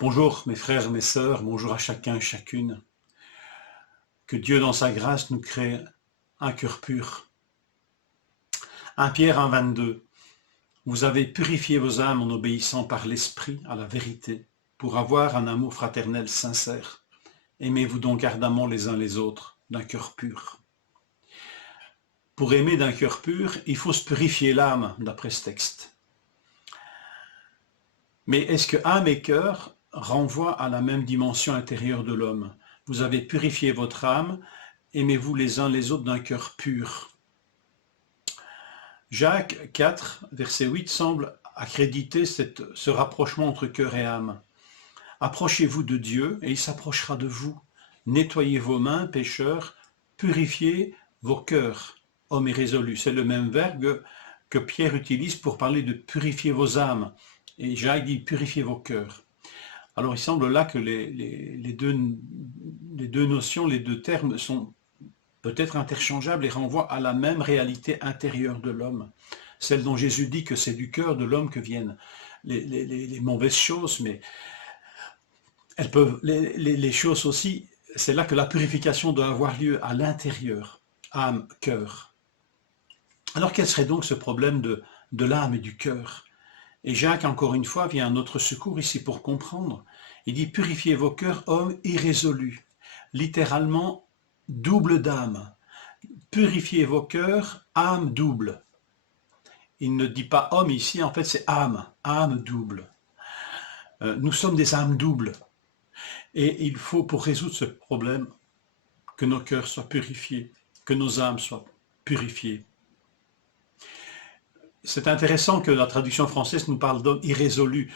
Bonjour mes frères, mes sœurs, bonjour à chacun et chacune. Que Dieu dans sa grâce nous crée un cœur pur. 1 Pierre 1,22. Vous avez purifié vos âmes en obéissant par l'Esprit à la vérité, pour avoir un amour fraternel sincère. Aimez-vous donc ardemment les uns les autres d'un cœur pur. Pour aimer d'un cœur pur, il faut se purifier l'âme, d'après ce texte. Mais est-ce que âme et cœur renvoient à la même dimension intérieure de l'homme? Vous avez purifié votre âme, aimez-vous les uns les autres d'un cœur pur. Jacques 4, verset 8 semble accréditer ce rapprochement entre cœur et âme. Approchez-vous de Dieu et il s'approchera de vous. Nettoyez vos mains, pécheurs, purifiez vos cœurs, hommes irrésolus. C'est le même verbe que Pierre utilise pour parler de purifier vos âmes. Et Jacques dit purifiez vos cœurs. Alors il semble là que les deux notions, les deux termes sont peut-être interchangeables et renvoient à la même réalité intérieure de l'homme. Celle dont Jésus dit que c'est du cœur de l'homme que viennent les mauvaises choses, mais elles peuvent, les choses aussi, c'est là que la purification doit avoir lieu à l'intérieur, âme, cœur. Alors quel serait donc ce problème de l'âme et du cœur? Et Jacques, encore une fois, vient à notre secours ici pour comprendre. Il dit « Purifiez vos cœurs, hommes irrésolus ». Littéralement, double d'âme. Purifiez vos cœurs, âme double. Il ne dit pas homme ici, en fait c'est âme double. Nous sommes des âmes doubles. Et il faut, pour résoudre ce problème, que nos cœurs soient purifiés, que nos âmes soient purifiées. C'est intéressant que la traduction française nous parle d'homme irrésolu.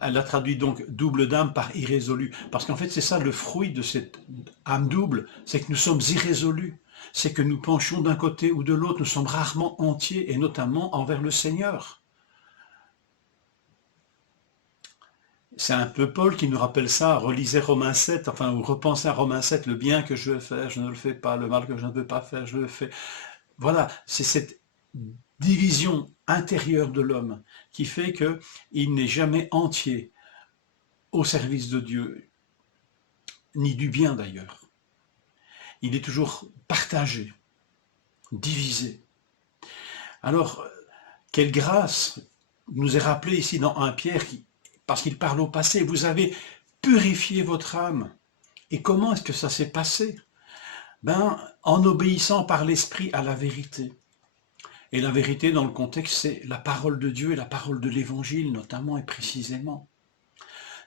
Elle a traduit donc double d'âme par irrésolu. Parce qu'en fait, c'est ça le fruit de cette âme double, c'est que nous sommes irrésolus. C'est que nous penchons d'un côté ou de l'autre, nous sommes rarement entiers, et notamment envers le Seigneur. C'est un peu Paul qui nous rappelle ça, relisez Romains 7, enfin, ou repensez à Romains 7, le bien que je veux faire, je ne le fais pas, le mal que je ne veux pas faire, je le fais. Voilà, c'est cette division intérieure de l'homme qui fait qu'il n'est jamais entier au service de Dieu, ni du bien d'ailleurs. Il est toujours partagé, divisé. Alors, quelle grâce nous est rappelée ici dans 1 Pierre, parce qu'il parle au passé, vous avez purifié votre âme. Et comment est-ce que ça s'est passé? En obéissant par l'Esprit à la vérité. Et la vérité, dans le contexte, c'est la parole de Dieu et la parole de l'Évangile, notamment et précisément.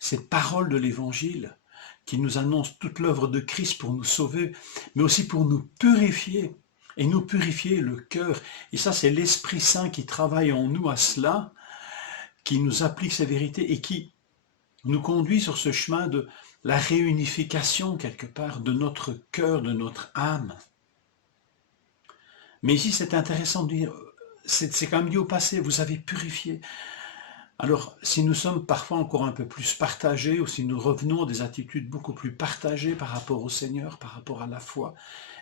Cette parole de l'Évangile qui nous annonce toute l'œuvre de Christ pour nous sauver, mais aussi pour nous purifier, et nous purifier le cœur. Et ça, c'est l'Esprit Saint qui travaille en nous à cela, qui nous applique ces vérités et qui nous conduit sur ce chemin de la réunification, quelque part, de notre cœur, de notre âme. Mais ici, c'est intéressant de dire, c'est quand même dit au passé, vous avez purifié. Alors, si nous sommes parfois encore un peu plus partagés, ou si nous revenons à des attitudes beaucoup plus partagées par rapport au Seigneur, par rapport à la foi,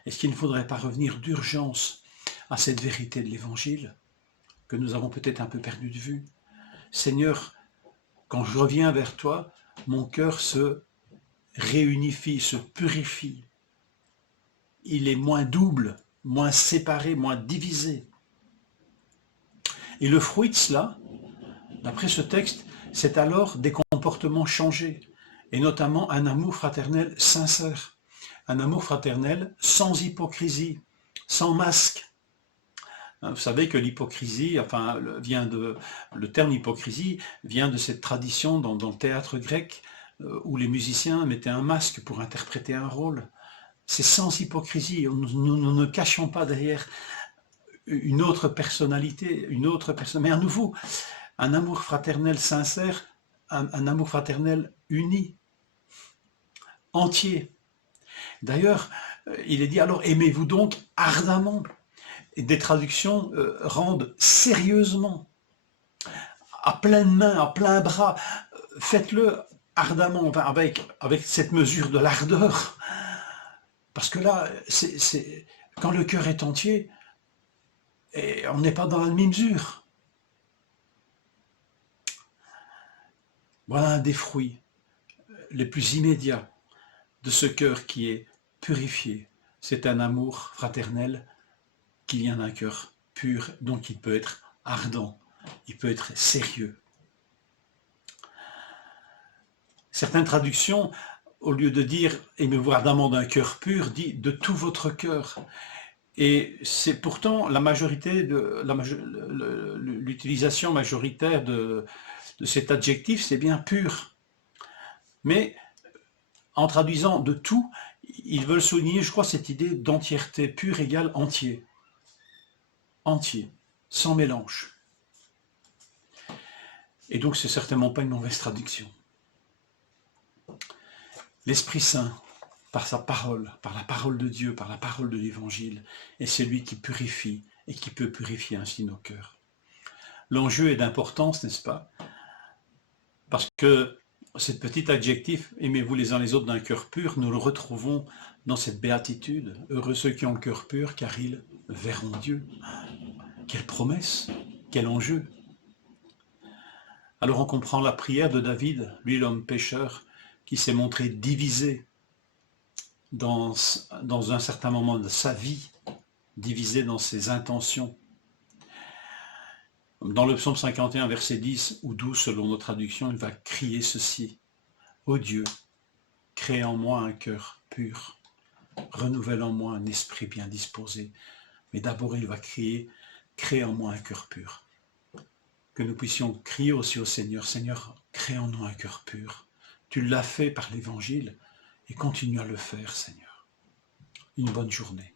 est-ce qu'il ne faudrait pas revenir d'urgence à cette vérité de l'Évangile, que nous avons peut-être un peu perdu de vue? Seigneur, quand je reviens vers toi, mon cœur se réunifie, se purifie. Il est moins double, moins séparé, moins divisé. Et le fruit de cela, d'après ce texte, c'est alors des comportements changés, et notamment un amour fraternel sincère, un amour fraternel sans hypocrisie, sans masque. Vous savez que l'hypocrisie, enfin, le terme hypocrisie vient de cette tradition dans le théâtre grec où les musiciens mettaient un masque pour interpréter un rôle. C'est sans hypocrisie, nous ne cachons pas derrière une autre personnalité, mais à nouveau, un amour fraternel sincère, un amour fraternel uni, entier. D'ailleurs, il est dit, alors aimez-vous donc ardemment. Et des traductions rendent sérieusement, à pleine main, à plein bras, faites-le ardemment, enfin, avec cette mesure de l'ardeur. Parce que là, quand le cœur est entier, et on n'est pas dans la demi-mesure. Voilà un des fruits. les plus immédiats de ce cœur qui est purifié. C'est un amour fraternel qu'il y a un cœur pur, donc il peut être ardent, il peut être sérieux. Certaines traductions, au lieu de dire « aimez-vous ardemment d'un cœur pur », dit « de tout votre cœur ». Et c'est pourtant la majorité de l'utilisation majoritaire de cet adjectif, c'est bien pur. Mais en traduisant de tout, ils veulent souligner, je crois, cette idée d'entièreté. Pur égale entier. Entier, sans mélange. Et donc, c'est certainement pas une mauvaise traduction. L'Esprit Saint, par sa parole, par la parole de Dieu, par la parole de l'Évangile, est celui qui purifie et qui peut purifier ainsi nos cœurs. L'enjeu est d'importance, n'est-ce pas? Parce que cet petit adjectif, aimez-vous les uns les autres d'un cœur pur, nous le retrouvons dans cette béatitude. Heureux ceux qui ont le cœur pur, car ils verront Dieu. Quelle promesse, quel enjeu. Alors on comprend la prière de David, lui l'homme pécheur, qui s'est montré divisé dans un certain moment de sa vie, divisé dans ses intentions. Dans le psaume 51, verset 10 ou 12, selon nos traductions, il va crier ceci. Ô Dieu, crée en moi un cœur pur, renouvelle en moi un esprit bien disposé. Mais d'abord, il va crier, crée en moi un cœur pur. Que nous puissions crier aussi au Seigneur, Seigneur, crée en nous un cœur pur. Tu l'as fait par l'Évangile et continue à le faire, Seigneur. Une bonne journée.